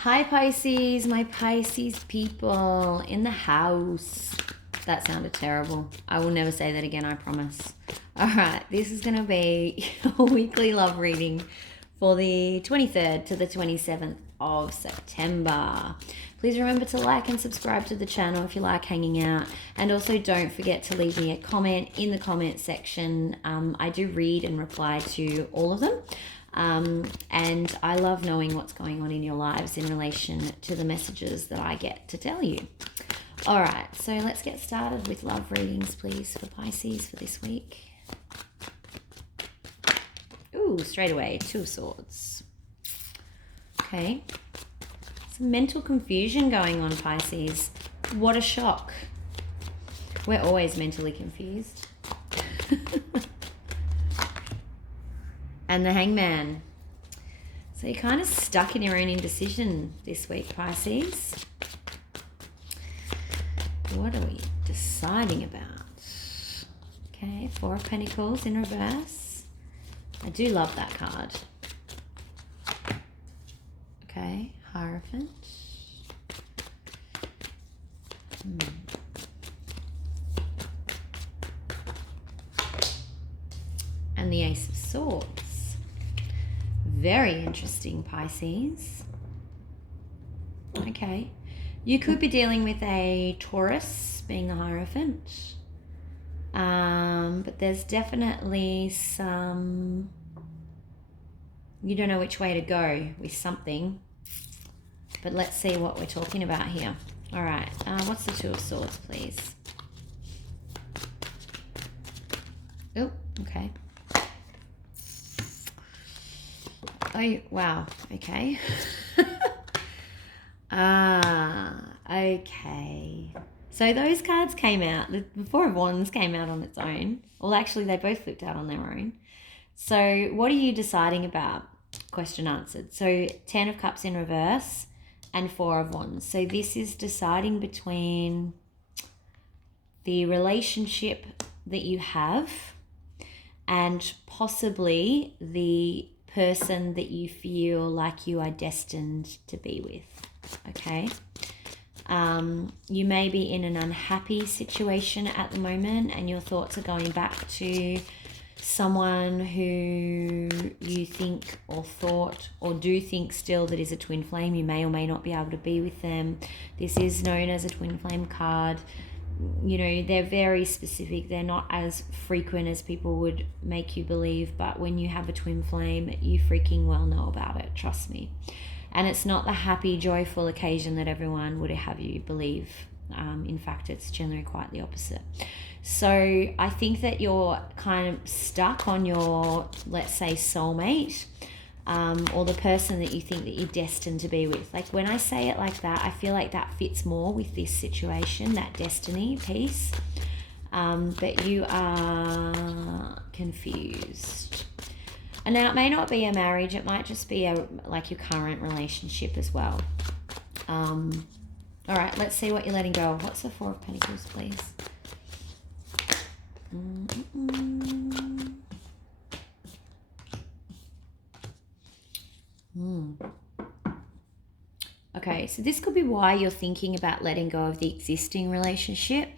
Hi Pisces, my Pisces people in the house. That sounded terrible. I will never say that again, I promise. All right, this is going to be a weekly love reading for the 23rd to the 27th of September. Please remember to like and subscribe to the channel if you like hanging out. And also don't forget to leave me a comment in the comment section. I do read and reply to all of them. And I love knowing what's going on in your lives in relation to the messages that I get to tell you. All right, so let's get started with love readings, please, for Pisces for this week. Ooh, straight away, Two of Swords. Okay. Some mental confusion going on, Pisces. What a shock. We're always mentally confused. And the Hangman. So you're kind of stuck in your own indecision this week, Pisces. What are we deciding about? Okay, Four of Pentacles in reverse. I do love that card. Okay, Hierophant. And the Ace of Swords. Very interesting, Pisces. Okay. You could be dealing with a Taurus, being the Hierophant. But there's definitely some... You don't know which way to go with something. But let's see what we're talking about here. All right. What's the Two of Swords, please? Oh, okay. Oh, wow. Okay. Okay. So those cards came out. The Four of Wands came out on its own. Well, actually, they both flipped out on their own. So what are you deciding about? Question answered. So 10 of Cups in reverse and Four of Wands. So this is deciding between the relationship that you have and possibly the person that you feel like you are destined to be with. Okay. You may be in an unhappy situation at the moment and your thoughts are going back to someone who you think or thought or do think still that is a twin flame. You may or may not be able to be with them. This is known as a twin flame card. You know, they're very specific. They're not as frequent as people would make you believe, but when you have a twin flame, you freaking well know about it, trust me. And it's not the happy, joyful occasion that everyone would have you believe. In fact, it's generally quite the opposite. So I think that you're kind of stuck on your, let's say, soulmate, or the person that you think that you're destined to be with. Like when I say it like that, I feel like that fits more with this situation, that destiny piece. But you are confused. And now it may not be a marriage, it might just be like your current relationship as well. All right, let's see what you're letting go of. What's the Four of Pentacles, please? Okay, so this could be why you're thinking about letting go of the existing relationship.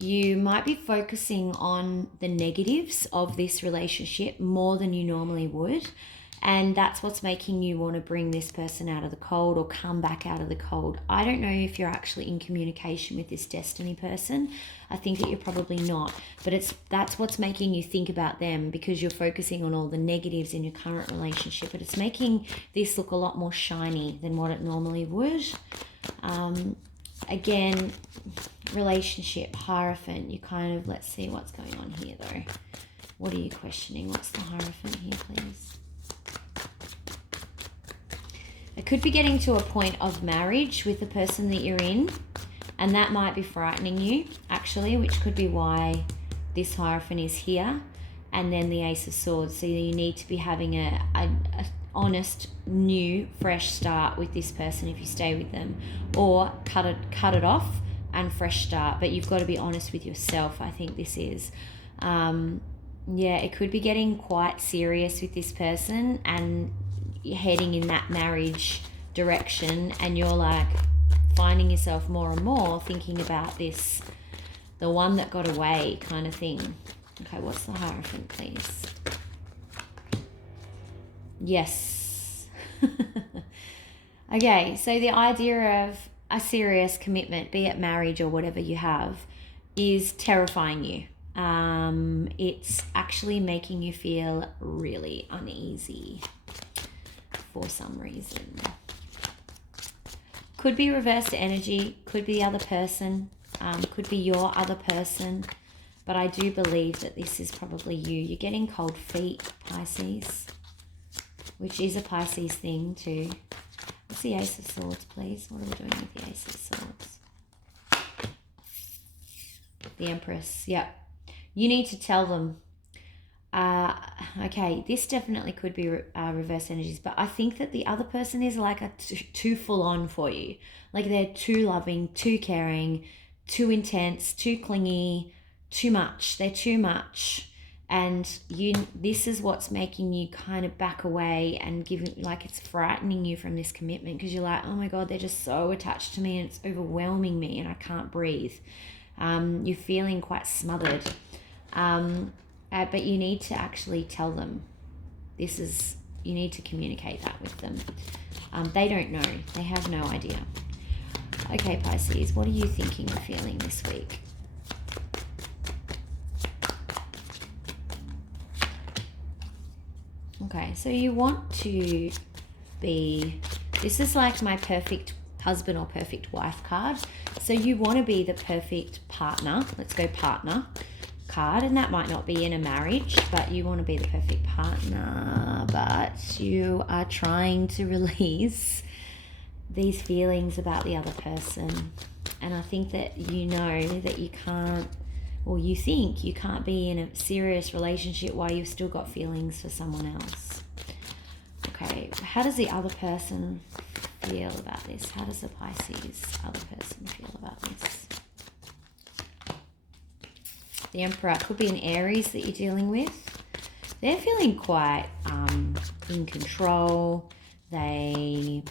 You might be focusing on the negatives of this relationship more than you normally would. And that's what's making you want to bring this person out of the cold or come back out of the cold. I don't know if you're actually in communication with this destiny person. I think that you're probably not. But that's what's making you think about them, because you're focusing on all the negatives in your current relationship. But it's making this look a lot more shiny than what it normally would. Again, relationship, Hierophant. You kind of, let's see what's going on here though. What are you questioning? What's the Hierophant here, please? It could be getting to a point of marriage with the person that you're in, and that might be frightening you, actually, which could be why this Hierophant is here. And then the Ace of Swords. So you need to be having a honest, new, fresh start with this person if you stay with them, or cut it off and fresh start. But you've got to be honest with yourself, I think this is. Yeah, it could be getting quite serious with this person, and you're heading in that marriage direction, and you're like finding yourself more and more thinking about this, the one that got away kind of thing. Okay, what's the Hierophant, please? Yes. Okay, so the idea of a serious commitment, be it marriage or whatever you have, is terrifying you. It's actually making you feel really uneasy for some reason. Could be reversed energy, could be the other person, could be your other person, but I do believe that this is probably you. You're getting cold feet, Pisces, which is a Pisces thing too. What's the Ace of Swords, please? What are we doing with the Ace of Swords? The Empress, yep. You need to tell them. Okay, this definitely could be reverse energies, but I think that the other person is like too full on for you. Like they're too loving, too caring, too intense, too clingy, too much. They're too much. And this is what's making you kind of back away and giving, like, it's frightening you from this commitment, because you're like, oh my God, they're just so attached to me and it's overwhelming me and I can't breathe. You're feeling quite smothered. But you need to actually tell them. You need to communicate that with them. They don't know. They have no idea. Okay, Pisces, what are you thinking and feeling this week? Okay, so you want to be, this is like my perfect husband or perfect wife card. So you want to be the perfect partner. Let's go partner card, and that might not be in a marriage, but you want to be the perfect partner, but you are trying to release these feelings about the other person. And I think that you know that you can't, or you think you can't be in a serious relationship while you've still got feelings for someone else. Okay, how does the other person feel about this? How does the Pisces other person feel about this? The Emperor could be an Aries that you're dealing with. They're feeling quite in control. I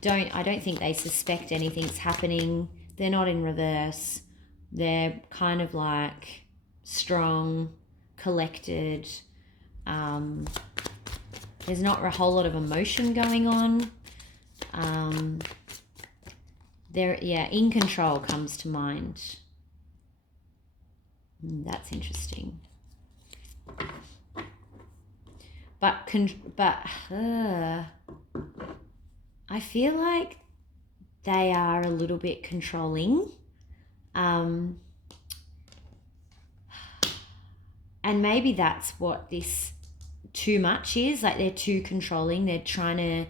don't think they suspect anything's happening. They're not in reverse. They're kind of like strong, collected. There's not a whole lot of emotion going on. In control comes to mind. That's interesting. But I feel like they are a little bit controlling. And maybe that's what this too much is. Like they're too controlling. They're trying to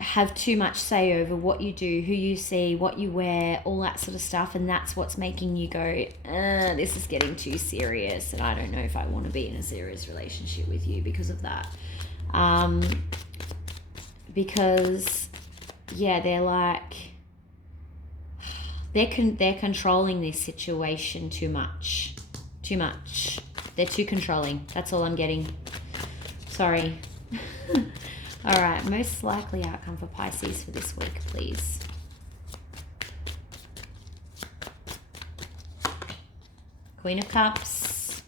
have too much say over what you do, who you see, what you wear, all that sort of stuff. And that's what's making you go, this is getting too serious. And I don't know if I want to be in a serious relationship with you because of that. Because, yeah, they're like, they're controlling this situation too much. Too much. They're too controlling. That's all I'm getting. Sorry. All right, most likely outcome for Pisces for this week, please. Queen of Cups.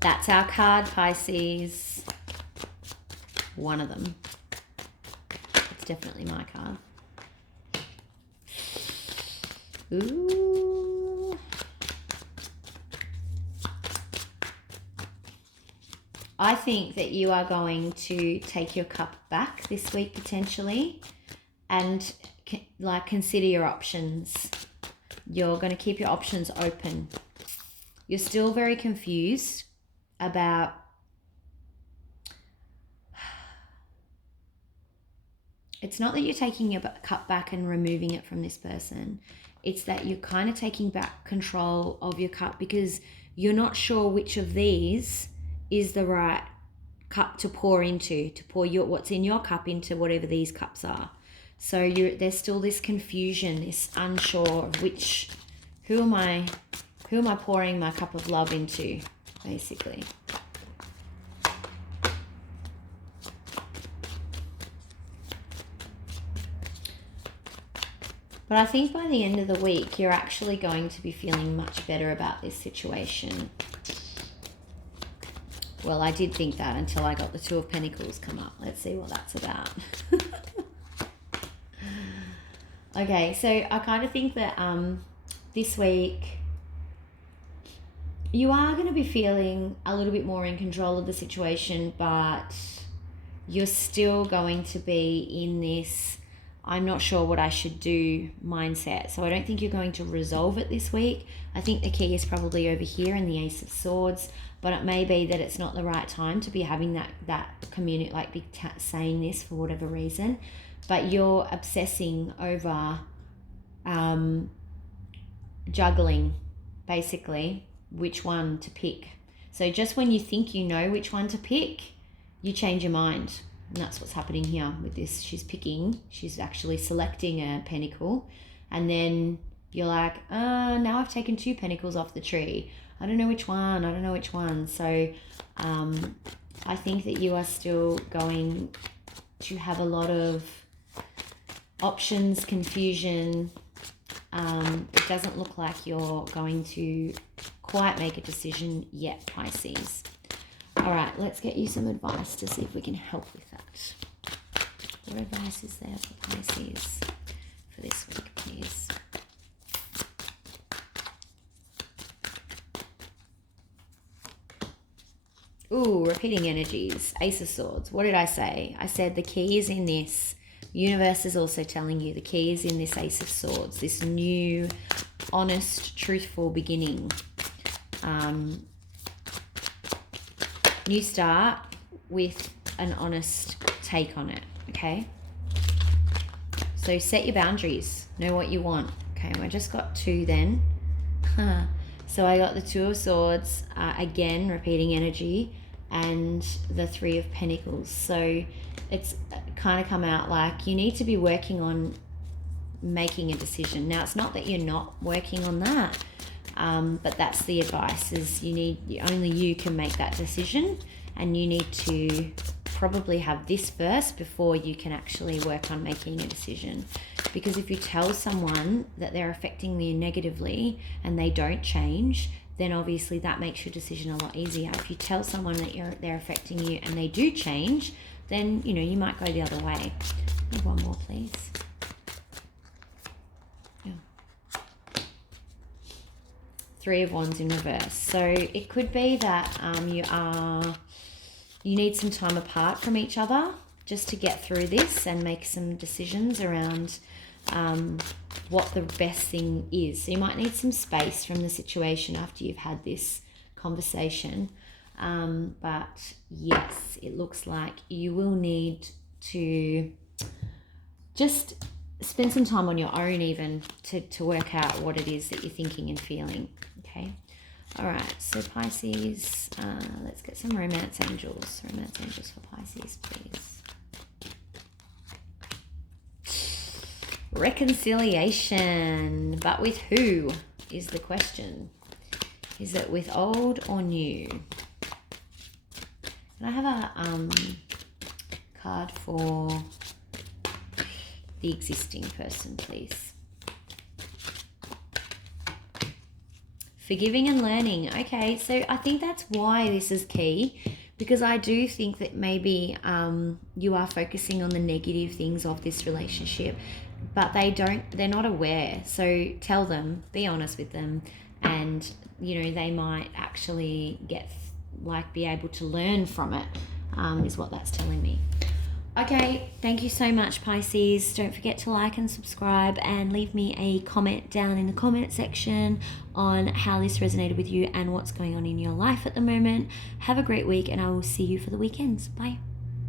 That's our card, Pisces. One of them. It's definitely my card. Ooh. I think that you are going to take your cup back this week potentially and consider your options. You're going to keep your options open. You're still very confused about it's not that you're taking your cup back and removing it from this person. It's that you're kind of taking back control of your cup because you're not sure which of these is the right cup to pour into, to pour what's in your cup into whatever these cups are. So there's still this confusion, this unsure of who am I pouring my cup of love into, basically. But I think by the end of the week, you're actually going to be feeling much better about this situation. Well, I did think that until I got the Two of Pentacles come up. Let's see what that's about. Okay, so I kind of think that this week you are going to be feeling a little bit more in control of the situation, but you're still going to be in this I'm not sure what I should do mindset. So I don't think you're going to resolve it this week. I think the key is probably over here in the Ace of Swords, but it may be that it's not the right time to be having that community, like saying this for whatever reason, but you're obsessing over juggling basically which one to pick. So just when you think you know which one to pick, you change your mind. And that's what's happening here with this. She's actually selecting a pentacle. And then you're like, now I've taken 2 pentacles off the tree. I don't know which one. So I think that you are still going to have a lot of options, confusion. It doesn't look like you're going to quite make a decision yet, Pisces. All right, let's get you some advice to see if we can help with that. What advice is there for Pisces for this week, please? Ooh, repeating energies. Ace of Swords. What did I say? I said the key is in this. Universe is also telling you the key is in this Ace of Swords, this new, honest, truthful beginning. New start with an honest take on it, okay? So set your boundaries. Know what you want. Okay, I just got 2 then. So I got the 2 of Swords, again, repeating energy, and the 3 of Pentacles. So it's kind of come out like you need to be working on making a decision. Now, it's not that you're not working on that, but that's the advice, is only you can make that decision, and you need to probably have this first before you can actually work on making a decision. Because if you tell someone that they're affecting you negatively and they don't change, then obviously that makes your decision a lot easier. If you tell someone that they're affecting you and they do change, then you might go the other way. Need one more, please. Yeah. 3 of Wands in reverse. So it could be that you need some time apart from each other just to get through this and make some decisions around what the best thing is. So you might need some space from the situation after you've had this conversation. But yes, it looks like you will need to just spend some time on your own even to work out what it is that you're thinking and feeling, okay? All right, so Pisces, let's get some romance angels. Romance angels for Pisces, please. Reconciliation, but with who is the question? Is it with old or new? Can I have a card for the existing person, please? Forgiving and learning. Okay, so I think that's why this is key, because I do think that maybe you are focusing on the negative things of this relationship, but they're not aware. So tell them, be honest with them, and they might actually be able to learn from it, is what that's telling me. Okay, thank you so much, Pisces. Don't forget to like and subscribe, and leave me a comment down in the comment section on how this resonated with you and what's going on in your life at the moment. Have a great week, and I will see you for the weekends. Bye.